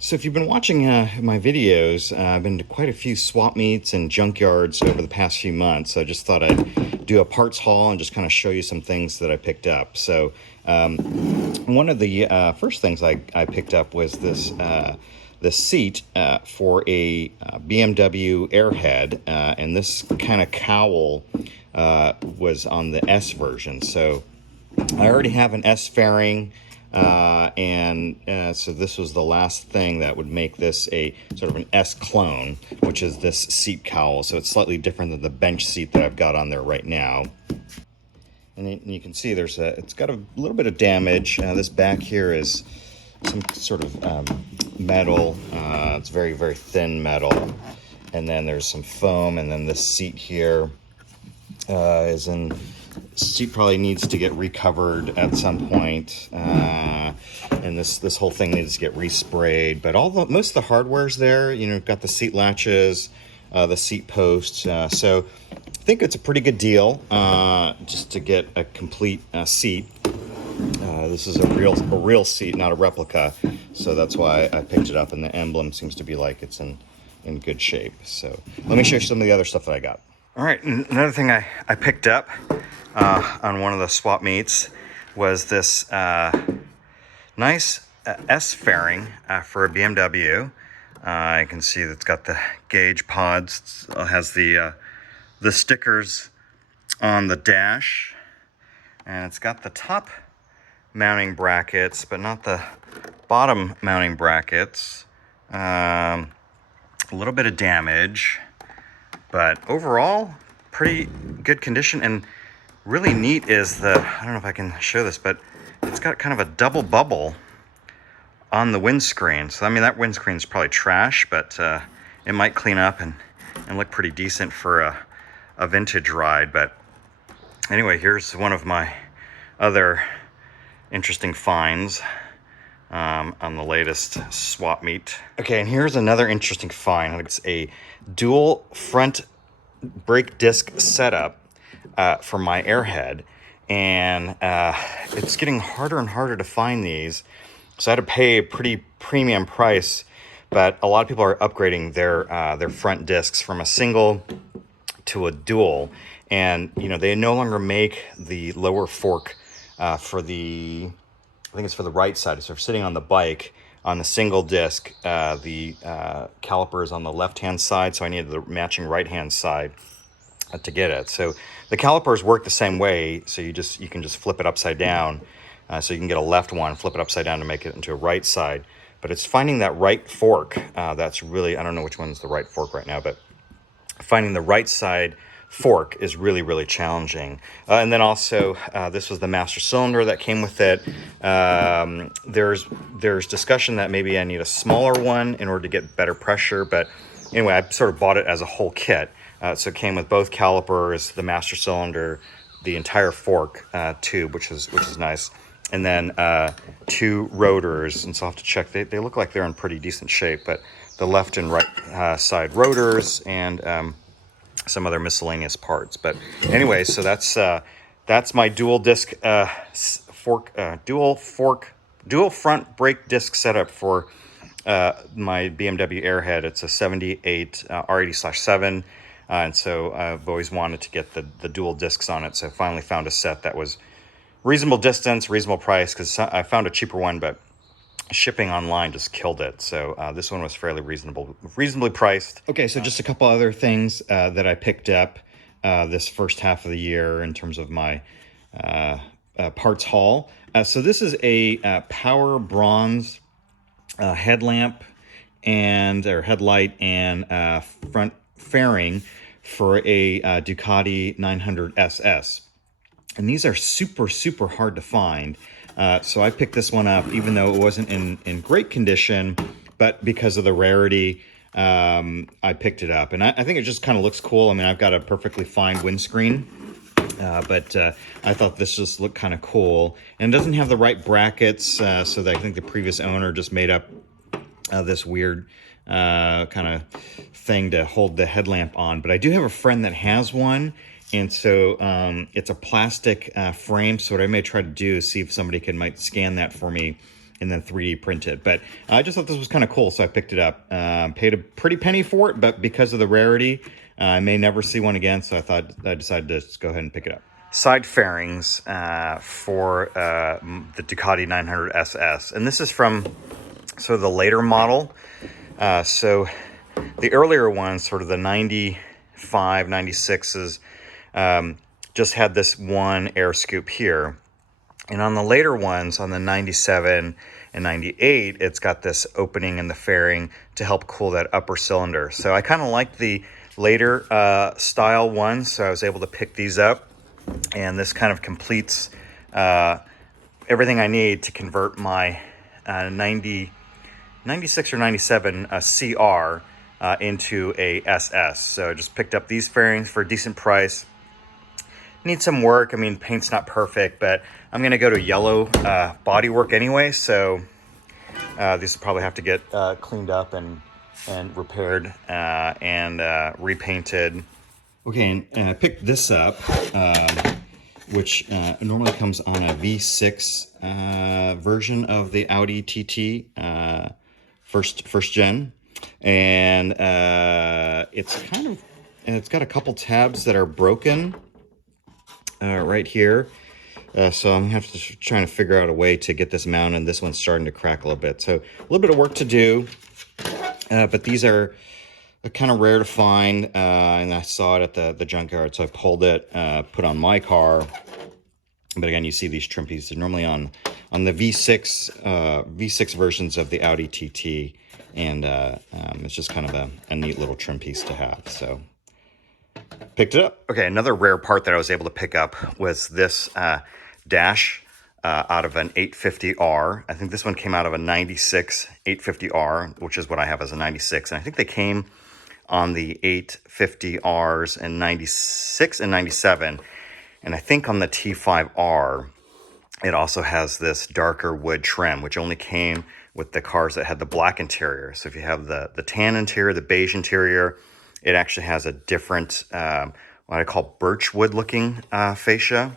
So if you've been watching my videos, I've been to quite a few swap meets and junkyards over the past few months. I just thought I'd do a parts haul and just kind of show you some things that I picked up. So one of the first things I picked up was this seat for a BMW Airhead, and this kind of cowl was on the S version. So I already have an S fairing. So this was the last thing that would make this a sort of an S clone, which is this seat cowl. So it's slightly different than the bench seat that I've got on there right now. And you can see it's got a little bit of damage. This back here is some sort of metal. It's very, very thin metal. And then there's some foam, and then this seat here seat probably needs to get recovered at some point, and this whole thing needs to get resprayed. But most of the hardware's there. You know, got the seat latches, the seat posts. So I think it's a pretty good deal just to get a complete seat. This is a real seat, not a replica. So that's why I picked it up, and the emblem seems to be like it's in good shape. So let me show you some of the other stuff that I got. All right, another thing I picked up on one of the swap meets was this nice S fairing for a BMW. You can see that it's got the gauge pods. It has the stickers on the dash, and it's got the top mounting brackets, but not the bottom mounting brackets. A little bit of damage. But overall, pretty good condition. And really neat is I don't know if I can show this, but it's got kind of a double bubble on the windscreen. So, I mean, that windscreen's probably trash, but it might clean up and look pretty decent for a vintage ride. But anyway, here's one of my other interesting finds on the latest swap meet. Okay, and here's another interesting find. It's a dual front brake disc setup for my Airhead, and it's getting harder and harder to find these. So I had to pay a pretty premium price, but a lot of people are upgrading their front discs from a single to a dual, and you know they no longer make the lower fork for the. I think it's for the right side. So if you're sitting on the bike on the single disc, the caliper is on the left-hand side, so I needed the matching right-hand side to get it. So the calipers work the same way, so you can just flip it upside down. So you can get a left one, flip it upside down to make it into a right side. But it's finding that right fork that's really, I don't know which one's the right fork right now, but finding the right side fork is really, really challenging. And then also, this was the master cylinder that came with it. There's discussion that maybe I need a smaller one in order to get better pressure, but anyway, I sort of bought it as a whole kit. So it came with both calipers, the master cylinder, the entire fork tube, which is nice, and then 2 rotors. And so I'll have to check. They look like they're in pretty decent shape, but the left and right side rotors and some other miscellaneous parts. But anyway, so that's my dual disc dual front brake disc setup for my BMW Airhead. It's a 78 R80/7, and so I've always wanted to get the dual discs on it. So I finally found a set that was reasonable distance, reasonable price, because I found a cheaper one, but shipping online just killed it. So this one was fairly reasonably priced. Okay, so just a couple other things that I picked up this first half of the year in terms of my parts haul. So this is a Powerbronze headlamp or headlight and front fairing for a Ducati 900 SS. And these are super, super hard to find. So I picked this one up, even though it wasn't in great condition, but because of the rarity, I picked it up. And I think it just kind of looks cool. I mean, I've got a perfectly fine windscreen, but I thought this just looked kind of cool. And it doesn't have the right brackets, so that I think the previous owner just made up this weird kind of thing to hold the headlamp on. But I do have a friend that has one. And so it's a plastic frame. So what I may try to do is see if somebody might scan that for me and then 3D print it. But I just thought this was kind of cool, so I picked it up. Paid a pretty penny for it, but because of the rarity, I may never see one again, so I decided to just go ahead and pick it up. Side fairings for the Ducati 900 SS, and this is from sort of the later model. So the earlier ones, sort of the 95, 96s, just had this one air scoop here. And on the later ones, on the 97 and 98, it's got this opening in the fairing to help cool that upper cylinder. So I kind of liked the later style ones, so I was able to pick these up. And this kind of completes everything I need to convert my 96 or 97 CR into a SS. So I just picked up these fairings for a decent price. Need some work. I mean, paint's not perfect, but I'm going to go to yellow body work anyway, so these will probably have to get cleaned up and repaired and repainted. Okay, and I picked this up, which normally comes on a V6 version of the Audi TT, first gen, and it's got a couple tabs that are broken right here. So I'm going to have to try to figure out a way to get this mounted. This one's starting to crack a little bit. So a little bit of work to do, but these are kind of rare to find, and I saw it at the junkyard, so I pulled it, put on my car. But again, you see these trim pieces. They're normally on the V6 versions of the Audi TT, and it's just kind of a neat little trim piece to have. So picked it up. Okay, another rare part that I was able to pick up was this dash out of an 850R. I think this one came out of a 96 850R, which is what I have as a 96. And I think they came on the 850Rs in 96 and 97. And I think on the T5R, it also has this darker wood trim, which only came with the cars that had the black interior. So if you have the tan interior, the beige interior, it actually has a different, what I call birch wood looking fascia.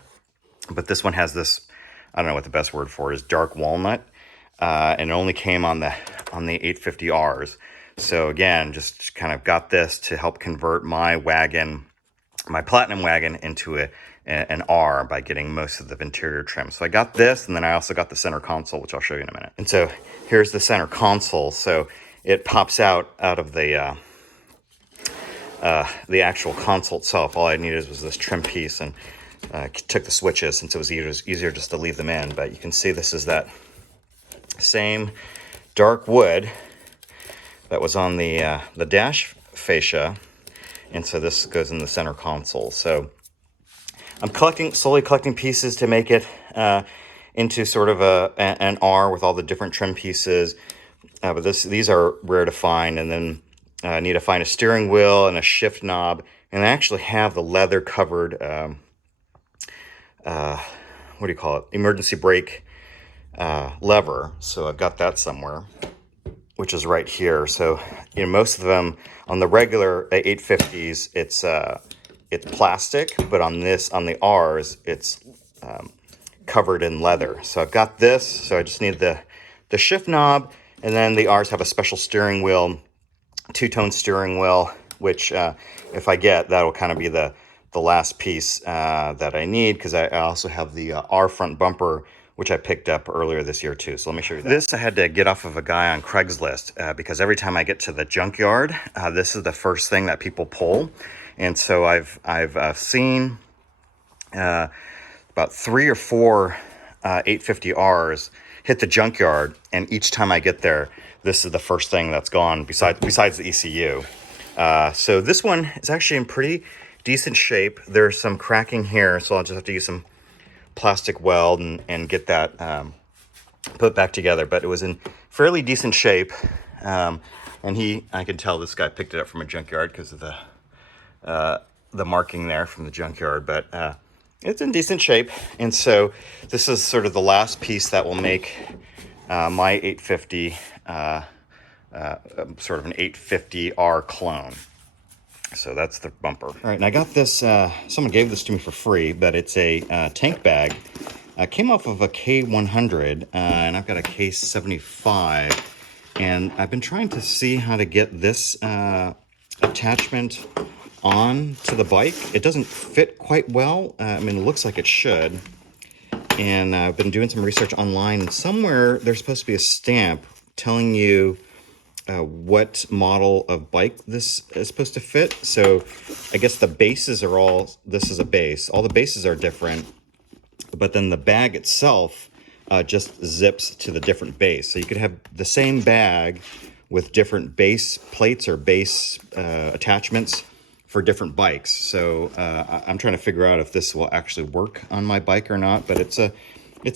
But this one has this, I don't know what the best word for it is, dark walnut. And it only came on the 850Rs. So again, just kind of got this to help convert my wagon, my Platinum wagon, into an R by getting most of the interior trim. So I got this, and then I also got the center console, which I'll show you in a minute. And so here's the center console. So it pops out of the actual console itself. All I needed was this trim piece, and took the switches since it was easier just to leave them in. But you can see this is that same dark wood that was on the dash fascia, and so this goes in the center console. So I'm slowly collecting pieces to make it into sort of an R with all the different trim pieces. But these are rare to find, and then I need to find a steering wheel and a shift knob, and I actually have the leather covered what do you call it, emergency brake lever. So I've got that somewhere, which is right here. So you know, most of them on the regular 850s, it's plastic, but on the R's, it's covered in leather. So I've got this. So I just need the shift knob, and then the R's have a special steering wheel, two-tone steering wheel, which if I get, that'll kind of be the last piece that I need, because I also have the R front bumper, which I picked up earlier this year too. So let me show you that. This I had to get off of a guy on Craigslist because every time I get to the junkyard, this is the first thing that people pull. And so I've seen about 3 or 4 850Rs hit the junkyard, and each time I get there, this is the first thing that's gone besides the ECU. So this one is actually in pretty decent shape. There's some cracking here, so I'll just have to use some plastic weld and get that put back together. But it was in fairly decent shape, and I can tell this guy picked it up from a junkyard because of the marking there from the junkyard. But it's in decent shape, and so this is sort of the last piece that will make my 850 sort of an 850R clone. So that's the bumper. All right, and I got this, someone gave this to me for free, but it's a tank bag, Came off of a K100, and I've got a K75, and I've been trying to see how to get this attachment on to the bike. It doesn't fit quite well. I mean, it looks like it should. And I've been doing some research online, and somewhere there's supposed to be a stamp telling you what model of bike this is supposed to fit. So I guess the bases are all, this is a base. All the bases are different, but then the bag itself just zips to the different base. So you could have the same bag with different base plates or base attachments for different bikes. So I'm trying to figure out if this will actually work on my bike or not, but it's a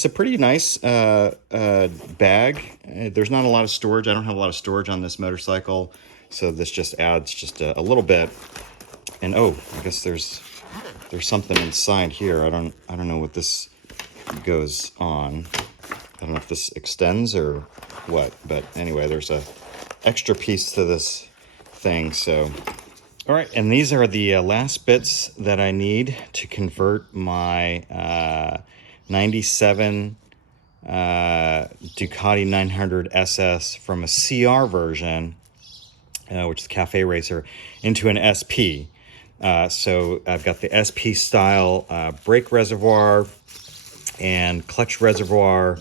pretty nice bag. There's not a lot of storage. I don't have a lot of storage on this motorcycle, so this just adds just a little bit. And oh, I guess there's something inside here. I don't know what this goes on. I don't know if this extends or what, but anyway, there's a extra piece to this thing. So all right, and these are the last bits that I need to convert my 97 Ducati 900 SS from a CR version, which is the Cafe Racer, into an SP. So I've got the SP style brake reservoir and clutch reservoir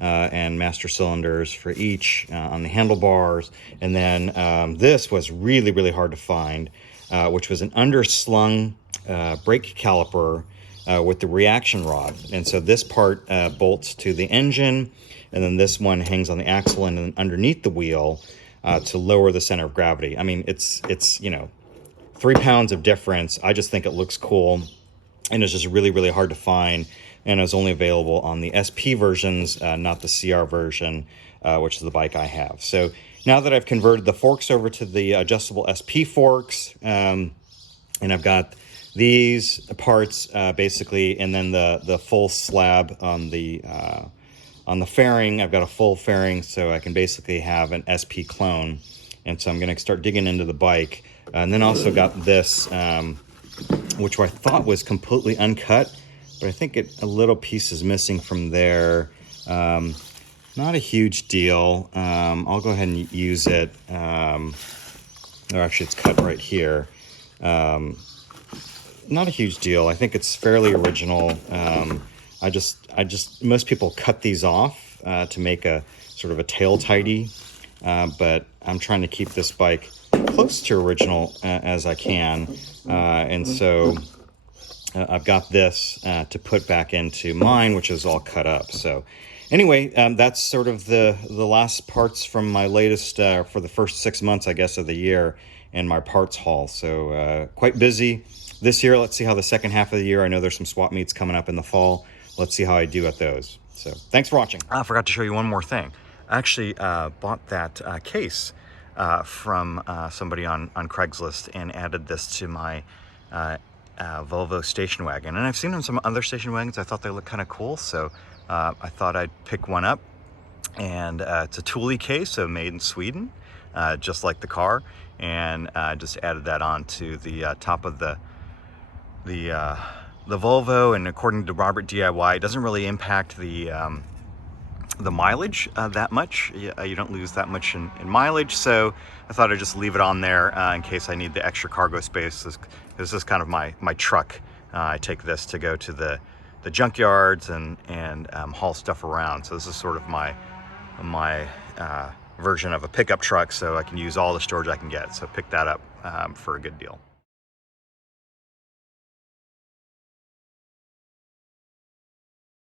and master cylinders for each on the handlebars. And then this was really, really hard to find, which was an underslung brake caliper with the reaction rod. And so this part bolts to the engine, and then this one hangs on the axle and then underneath the wheel to lower the center of gravity. I mean, it's you know, 3 pounds of difference. I just think it looks cool, and it's just really, really hard to find. And it's only available on the SP versions, not the CR version, which is the bike I have. So now that I've converted the forks over to the adjustable SP forks, and I've got these parts basically, and then the full slab on the fairing. I've got a full fairing, so I can basically have an SP clone. And so I'm going to start digging into the bike. And then also got this, which I thought was completely uncut, but I think a little piece is missing from there. Not a huge deal. I'll go ahead and use it. Or actually, it's cut right here. Not a huge deal. I think it's fairly original. I just most people cut these off to make a sort of a tail tidy, but I'm trying to keep this bike close to original as I can, and so I've got this to put back into mine, which is all cut up. So anyway, that's sort of the last parts from my latest for the first 6 months, I guess, of the year, and my parts haul. So quite busy this year. Let's see how the second half of the year, I know there's some swap meets coming up in the fall. Let's see how I do at those. So thanks for watching. I forgot to show you one more thing. I actually bought that case from somebody on Craigslist and added this to my Volvo station wagon. And I've seen on some other station wagons. I thought they looked kind of cool, so I thought I'd pick one up. And it's a Thule case, so made in Sweden, just like the car. And just added that on to the top of the Volvo. And according to Robert DIY, it doesn't really impact the mileage that much. You don't lose that much in mileage, so I thought I'd just leave it on there in case I need the extra cargo space. This is kind of my truck. I take this to go to the junkyards and haul stuff around. So this is sort of my version of a pickup truck, so I can use all the storage I can get. So pick that up for a good deal.